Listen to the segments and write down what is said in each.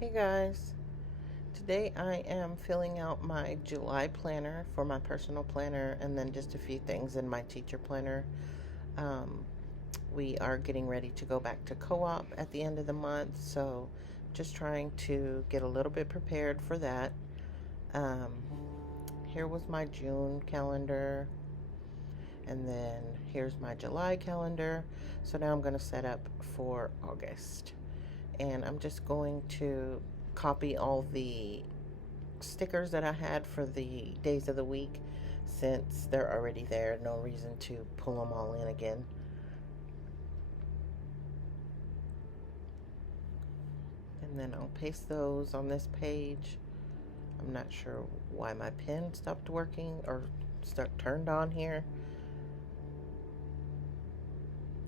Hey guys, today I am filling out my July planner for my personal planner and then just a few things in my teacher planner. Um, we are getting ready to go back to co-op at the end of the month, so just trying to get a little bit prepared for that. Here was my June calendar, and then here's my July calendar. So now I'm going to set up for August. And I'm just going to copy all the stickers that I had for the days of the week since they're already there. No reason to pull them all in again. And then I'll paste those on this page. I'm not sure why my pen stopped working or turned on here.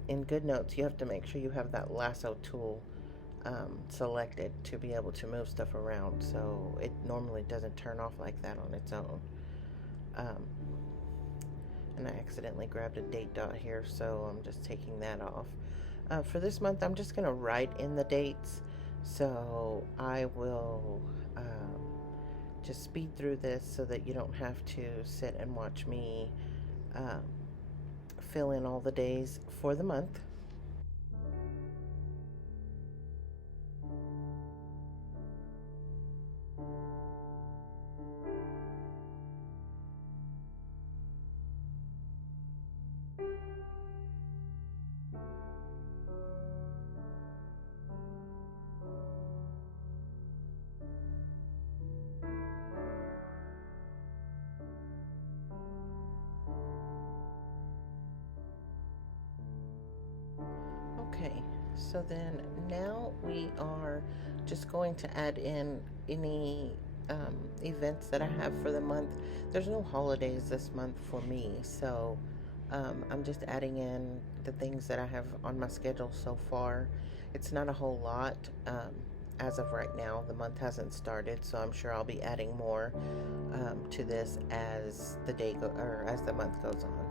In GoodNotes, you have to make sure you have that lasso tool selected to be able to move stuff around, so it normally doesn't turn off like that on its own. And I accidentally grabbed a date dot here, so I'm just taking that off. For this month, I'm just going to write in the dates, so I will just speed through this so that you don't have to sit and watch me fill in all the days for the month. Okay, so then now we are just going to add in any events that I have for the month. There's no holidays this month for me, so I'm just adding in the things that I have on my schedule so far. It's not a whole lot as of right now. The month hasn't started, so I'm sure I'll be adding more to this as as the month goes on.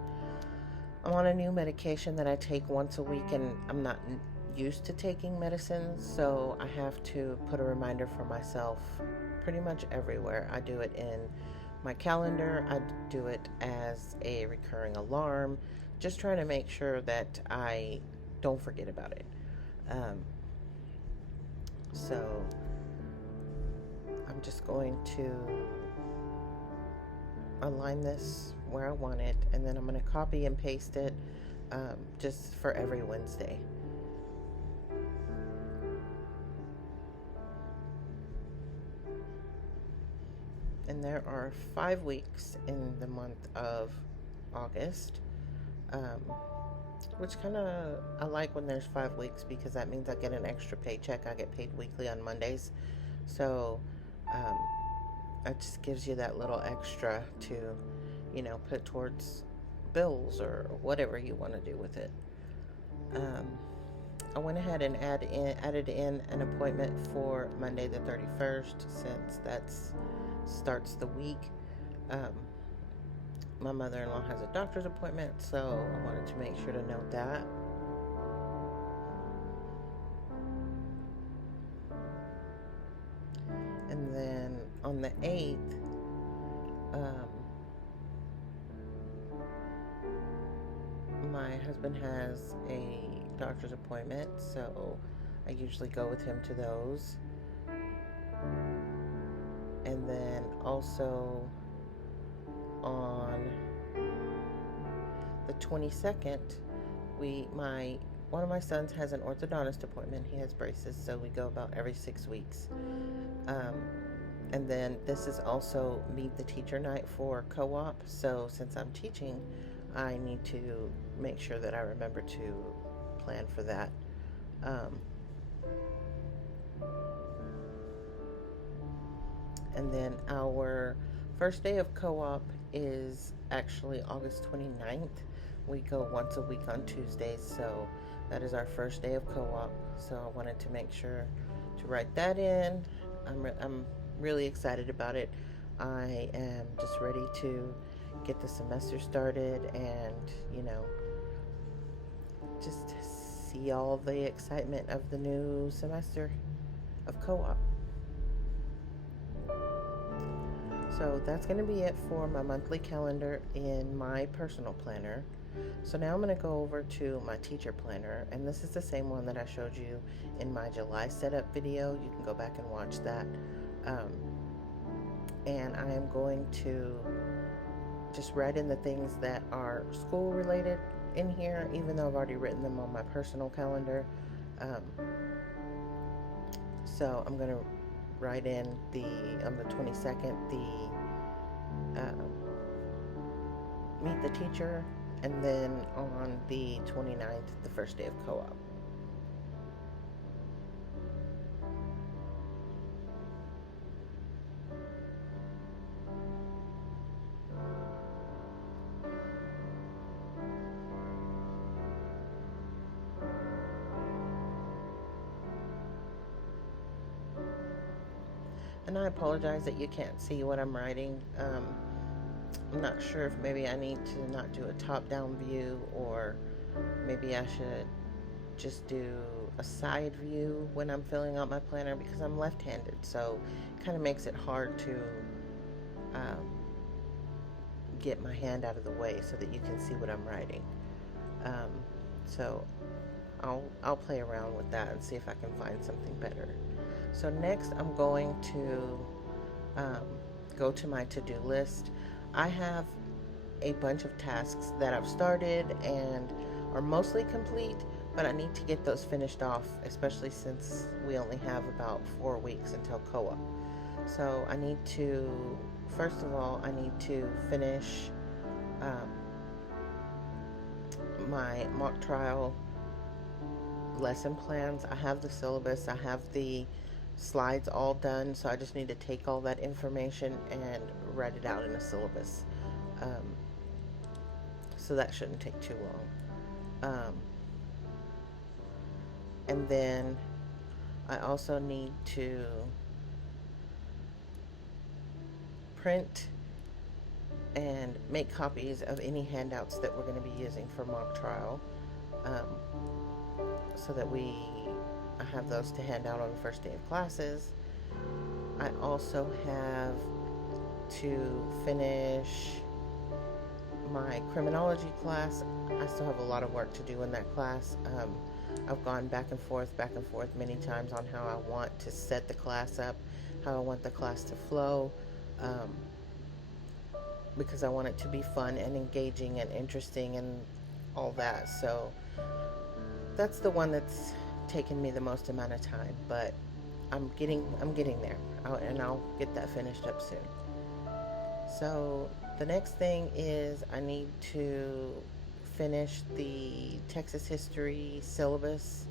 I'm on a new medication that I take once a week, and I'm not used to taking medicines, so I have to put a reminder for myself pretty much everywhere. I do it in my calendar, I do it as a recurring alarm, just trying to make sure that I don't forget about it. So I'm just going to align this where I want it, and then I'm going to copy and paste it just for every Wednesday. And there are 5 weeks in the month of August, um, which kind of I like when there's 5 weeks because that means I get an extra paycheck. I get paid weekly on Mondays, so it just gives you that little extra to, put towards bills or whatever you want to do with it. I went ahead and added in an appointment for Monday the 31st since that starts the week. My mother-in-law has a doctor's appointment, so I wanted to make sure to note that. And then on the 8th, my husband has a doctor's appointment, so I usually go with him to those. And then also on the 22nd, one of my sons has an orthodontist appointment. He has braces, so we go about every 6 weeks. And then this is also meet the teacher night for co-op. So since I'm teaching, I need to make sure that I remember to plan for that. And then our first day of co-op is actually August 29th. We go once a week on Tuesdays, so that is our first day of co-op. So I wanted to make sure to write that in. I'm really excited about it. I am just ready to get the semester started and, just see all the excitement of the new semester of co-op. So that's going to be it for my monthly calendar in my personal planner. So now I'm going to go over to my teacher planner, and this is the same one that I showed you in my July setup video. You can go back and watch that. And I am going to just write in the things that are school related in here, even though I've already written them on my personal calendar. So I'm going to write in on the 22nd, meet the teacher, and then on the 29th, the first day of co-op. And I apologize that you can't see what I'm writing. I'm not sure if maybe I need to not do a top-down view, or maybe I should just do a side view when I'm filling out my planner, because I'm left-handed, so it kind of makes it hard to get my hand out of the way so that you can see what I'm writing. So I'll play around with that and see if I can find something better. So next I'm going to go to my to-do list. I have a bunch of tasks that I've started and are mostly complete, but I need to get those finished off, especially since we only have about 4 weeks until co-op. So I need to, first of all, I need to finish my mock trial lesson plans. I have the syllabus, I have the slides all done, so I just need to take all that information and write it out in a syllabus. So that shouldn't take too long. And then I also need to print and make copies of any handouts that we're going to be using for mock trial, so that I have those to hand out on the first day of classes. I also have to finish my criminology class. I still have a lot of work to do in that class. I've gone back and forth many times on how I want to set the class up, how I want the class to flow, because I want it to be fun and engaging and interesting and all that. So that's the one that's taken me the most amount of time, but I'm getting there, and I'll get that finished up soon. So the next thing is I need to finish the Texas history syllabus.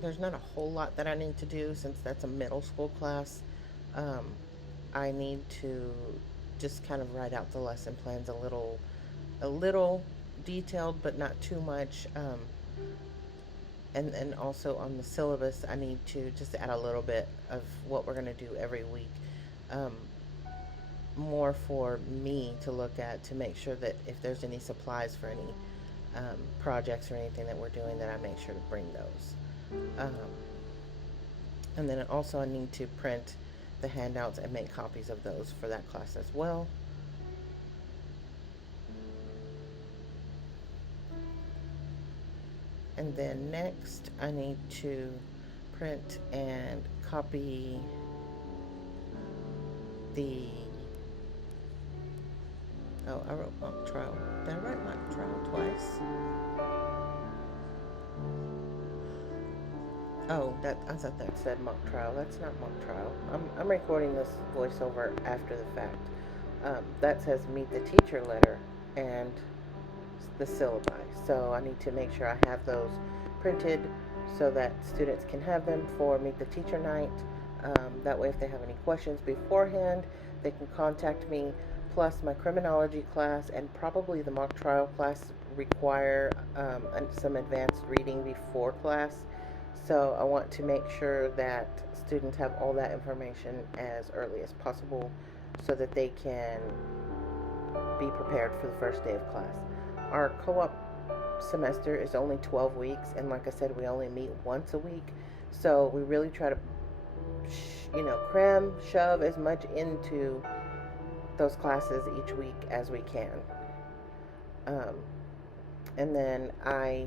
There's not a whole lot that I need to do since that's a middle school class. I need to just kind of write out the lesson plans a little detailed, but not too much. And also on the syllabus, I need to just add a little bit of what we're going to do every week. More for me to look at, to make sure that if there's any supplies for any projects or anything that we're doing, that I make sure to bring those. And then also I need to print the handouts and make copies of those for that class as well. And then next I need to print and copy I wrote mock trial. Did I write mock trial twice? Oh, I thought that said mock trial. That's not mock trial. I'm recording this voiceover after the fact. That says meet the teacher letter and the syllabi. So I need to make sure I have those printed so that students can have them for meet the teacher night. That way, if they have any questions beforehand, they can contact me. Plus, my criminology class and probably the mock trial class require some advanced reading before class. So I want to make sure that students have all that information as early as possible so that they can be prepared for the first day of class. Our co-op semester is only 12 weeks, and like I said, we only meet once a week. So we really try to cram, shove as much into those classes each week as we can. Um, and then I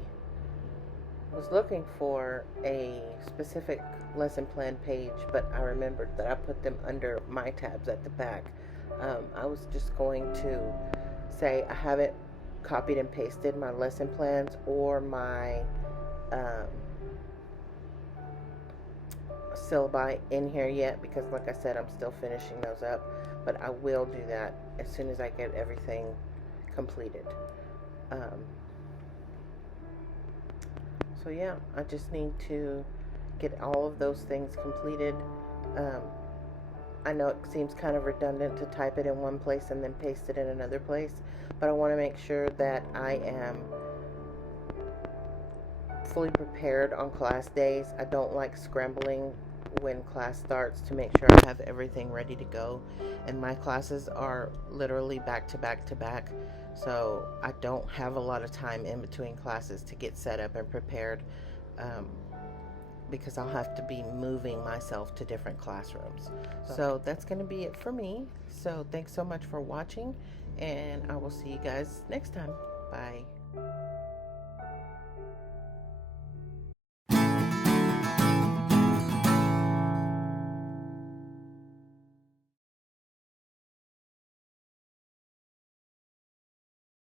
was looking for a specific lesson plan page, but I remembered that I put them under my tabs at the back. I was just going to say I haven't copied and pasted my lesson plans or my um, syllabi in here yet, because like I said, I'm still finishing those up, but I will do that as soon as I get everything completed. So yeah, I just need to get all of those things completed. um, I know it seems kind of redundant to type it in one place and then paste it in another place, but I want to make sure that I am fully prepared on class days. I don't like scrambling when class starts to make sure I have everything ready to go. And my classes are literally back to back to back. So I don't have a lot of time in between classes to get set up and prepared, um, because I'll have to be moving myself to different classrooms. So that's going to be it for me. So thanks so much for watching, and I will see you guys next time. Bye.